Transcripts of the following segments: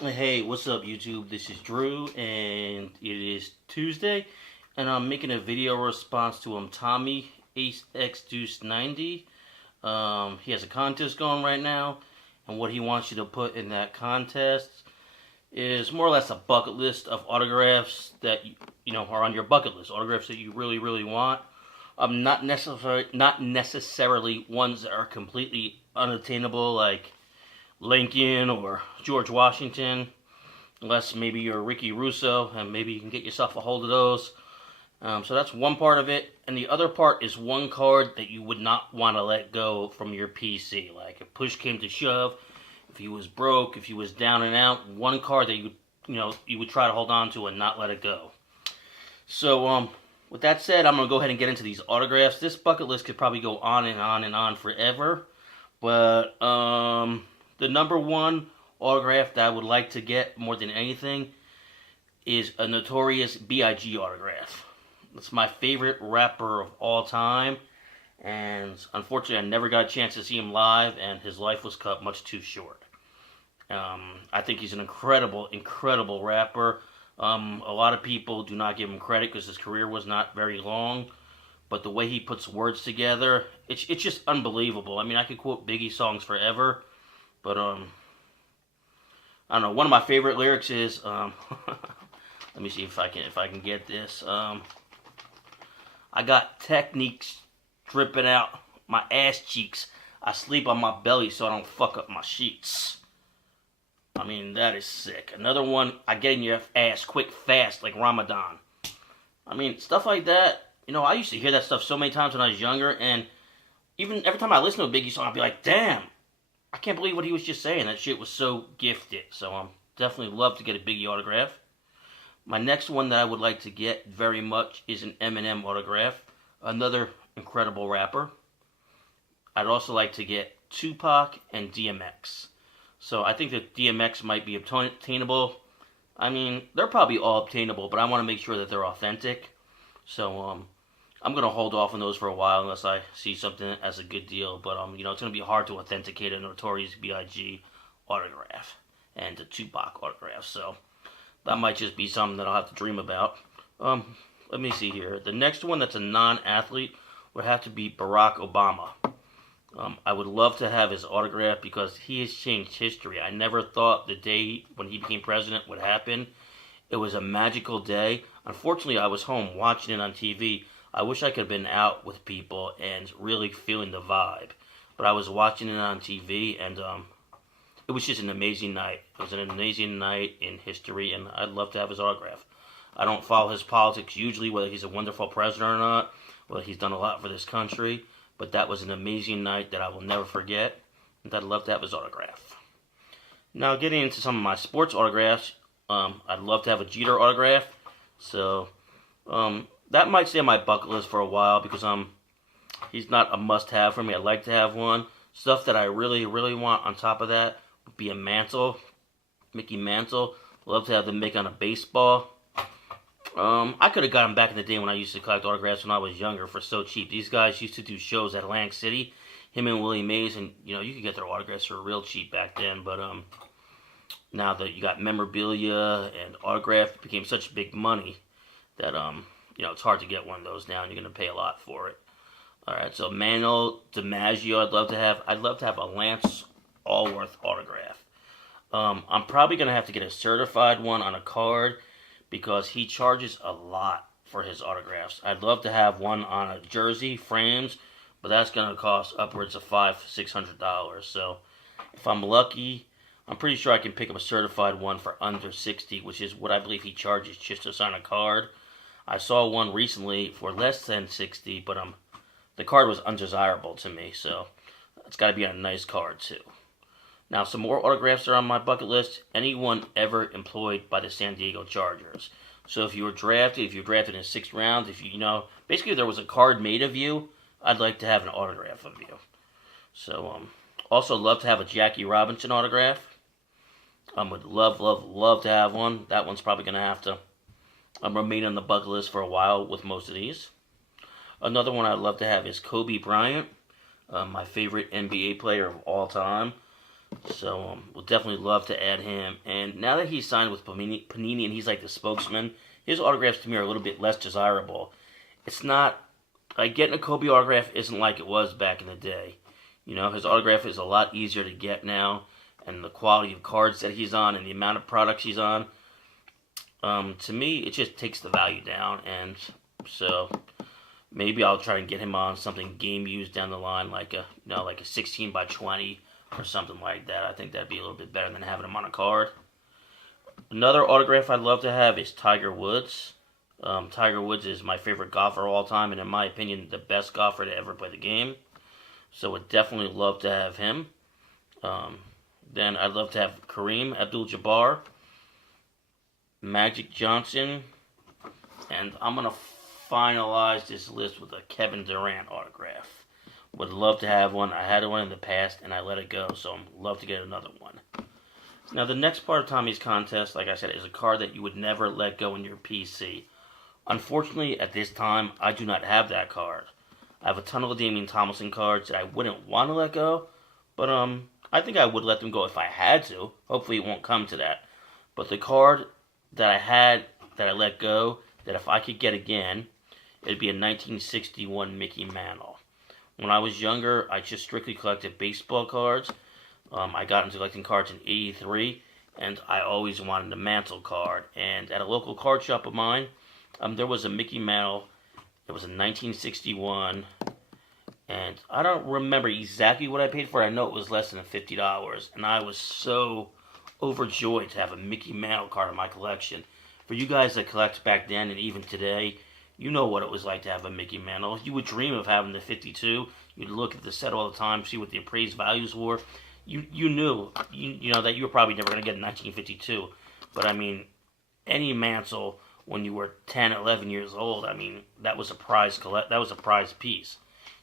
Hey, what's up, YouTube? This is Drew, and it is Tuesday, and I'm making a video response to Tommy Acexdeuce90. He has a contest going right now, and what he wants you to put in that contest is more or less a bucket list of autographs that are on your bucket list, autographs that you really, really want. Not necessarily ones that are completely unattainable, like Lincoln or George Washington, unless maybe you're Ricky Russo and maybe you can get yourself a hold of those. So that's one part of it, and the other part is one card that you would not want to let go from your PC. Like if push came to shove, if you was broke, if you was down and out, one card that you would try to hold on to and not let it go. So with that said, I'm gonna go ahead and get into these autographs. This bucket list could probably go on and on and on forever, but the number one autograph that I would like to get more than anything is a Notorious B.I.G. autograph. It's my favorite rapper of all time, and unfortunately, I never got a chance to see him live, and his life was cut much too short. I think he's an incredible, incredible rapper. A lot of people do not give him credit because his career was not very long, but the way he puts words together, it's just unbelievable. I mean, I could quote Biggie songs forever, but I don't know. One of my favorite lyrics is let me see if I can get this. I got techniques dripping out my ass cheeks. I sleep on my belly so I don't fuck up my sheets. I mean, that is sick. Another one, I get in your ass quick, fast, like Ramadan. I mean, stuff like that. I used to hear that stuff so many times when I was younger, and even every time I listen to a Biggie song, I'd be like, damn, I can't believe what he was just saying. That shit was so gifted. So definitely love to get a Biggie autograph. My next one that I would like to get very much is an Eminem autograph. Another incredible rapper. I'd also like to get Tupac and DMX. So I think that DMX might be obtainable. I mean, they're probably all obtainable, but I want to make sure that they're authentic. So I'm gonna hold off on those for a while unless I see something as a good deal. But it's gonna be hard to authenticate a Notorious B.I.G. autograph and a Tupac autograph. So that might just be something that I'll have to dream about. Let me see here. The next one that's a non-athlete would have to be Barack Obama. I would love to have his autograph because he has changed history. I never thought the day when he became president would happen. It was a magical day. Unfortunately, I was home watching it on TV. I wish I could have been out with people and really feeling the vibe. But I was watching it on TV, and it was just an amazing night. It was an amazing night in history, and I'd love to have his autograph. I don't follow his politics usually, whether he's a wonderful president or not, whether he's done a lot for this country, but that was an amazing night that I will never forget, and I'd love to have his autograph. Now, getting into some of my sports autographs, I'd love to have a Jeter autograph, so that might stay on my bucket list for a while because he's not a must-have for me. I'd like to have one. Stuff that I really, really want on top of that would be a Mantle, Mickey Mantle. Love to have them make on a baseball. I could have got him back in the day when I used to collect autographs when I was younger for so cheap. These guys used to do shows at Atlantic City, him and Willie Mays, and you could get their autographs for real cheap back then. But now that you got memorabilia and autograph became such big money that it's hard to get one of those now, and you're gonna pay a lot for it. All right, so Manuel DiMaggio, I'd love to have. I'd love to have a Lance Allworth autograph. I'm probably gonna have to get a certified one on a card because he charges a lot for his autographs. I'd love to have one on a jersey, frames, but that's gonna cost upwards of $500-600. So if I'm lucky, I'm pretty sure I can pick up a certified one for under $60, which is what I believe he charges just to sign a card. I saw one recently for less than $60, but the card was undesirable to me, so it's got to be on a nice card too. Now, some more autographs are on my bucket list. Anyone ever employed by the San Diego Chargers. So if you were drafted, in the 6th round, basically if there was a card made of you, I'd like to have an autograph of you. So, also love to have a Jackie Robinson autograph. Would love, love, love to have one. That one's probably going to have to remain on the bucket list for a while with most of these. Another one I'd love to have is Kobe Bryant, my favorite NBA player of all time. So we'll definitely love to add him. And now that he's signed with Panini and he's like the spokesman, his autographs to me are a little bit less desirable. It's not like getting a Kobe autograph isn't like it was back in the day. You know, his autograph is a lot easier to get now, and the quality of cards that he's on and the amount of products he's on. To me, it just takes the value down, and so maybe I'll try and get him on something game used down the line, like a like a 16 by 20 or something like that. I think that'd be a little bit better than having him on a card. Another autograph I'd love to have is Tiger Woods. Tiger Woods is my favorite golfer of all time, and in my opinion, the best golfer to ever play the game. So would definitely love to have him. Then I'd love to have Kareem Abdul-Jabbar, Magic Johnson, and I'm going to finalize this list with a Kevin Durant autograph. Would love to have one. I had one in the past, and I let it go, so I'd love to get another one. Now, the next part of Tommy's contest, like I said, is a card that you would never let go in your PC. Unfortunately, at this time, I do not have that card. I have a ton of Damian Tomlinson cards that I wouldn't want to let go, but I think I would let them go if I had to. Hopefully, it won't come to that. But the card that I had that I let go, that if I could get again, it'd be a 1961 Mickey Mantle. When I was younger, I just strictly collected baseball cards. I got into collecting cards in '83, and I always wanted a Mantle card. And at a local card shop of mine, there was a Mickey Mantle. It was a 1961, and I don't remember exactly what I paid for it. I know it was less than $50, and I was so overjoyed to have a Mickey Mantle card in my collection. For you guys that collect back then and even today, you know what it was like to have a Mickey Mantle. You would dream of having the 52. You'd look at the set all the time, see what the appraised values were. You knew you know that you were probably never going to get a 1952. But I mean, any Mantle when you were 10, 11 years old, I mean, that was a prize piece.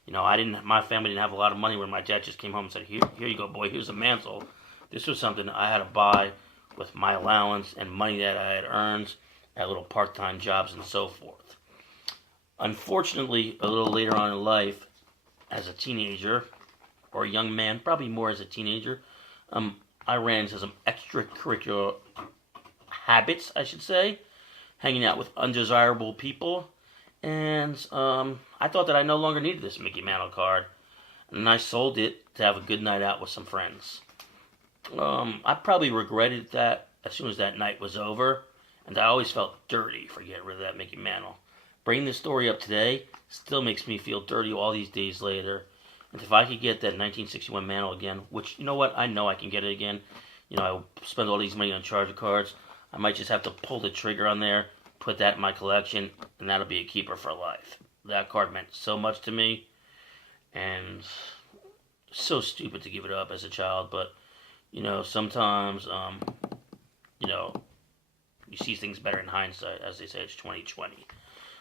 You know, my family didn't have a lot of money when my dad just came home and said, here you go, boy, here's a Mantle. This was something I had to buy with my allowance and money that I had earned at little part-time jobs and so forth. Unfortunately, a little later on in life, as a teenager, or a young man, probably more as a teenager, I ran into some extracurricular habits, I should say, hanging out with undesirable people, and I thought that I no longer needed this Mickey Mantle card, and I sold it to have a good night out with some friends. I probably regretted that as soon as that night was over, and I always felt dirty for getting rid of that Mickey Mantle. Bringing this story up today still makes me feel dirty all these days later, and if I could get that 1961 Mantle again, which, you know what, I know I can get it again. You know, I spend all these money on Charger cards. I might just have to pull the trigger on there, put that in my collection, and that'll be a keeper for life. That card meant so much to me, and so stupid to give it up as a child, but, you know, sometimes, you know, you see things better in hindsight. As they say, it's 2020.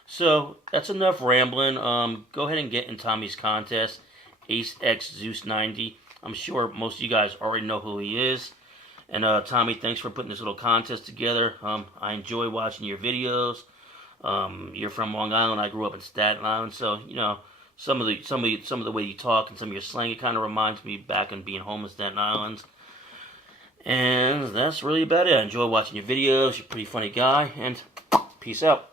So, that's enough rambling. Go ahead and get in Tommy's contest, Acexdeuce90. I'm sure most of you guys already know who he is. And Tommy, thanks for putting this little contest together. I enjoy watching your videos. You're from Long Island. I grew up in Staten Island, so you know some of the way you talk and some of your slang. It kind of reminds me back on being home in Staten Island. And that's really about it. I enjoy watching your videos. You're a pretty funny guy. And peace out.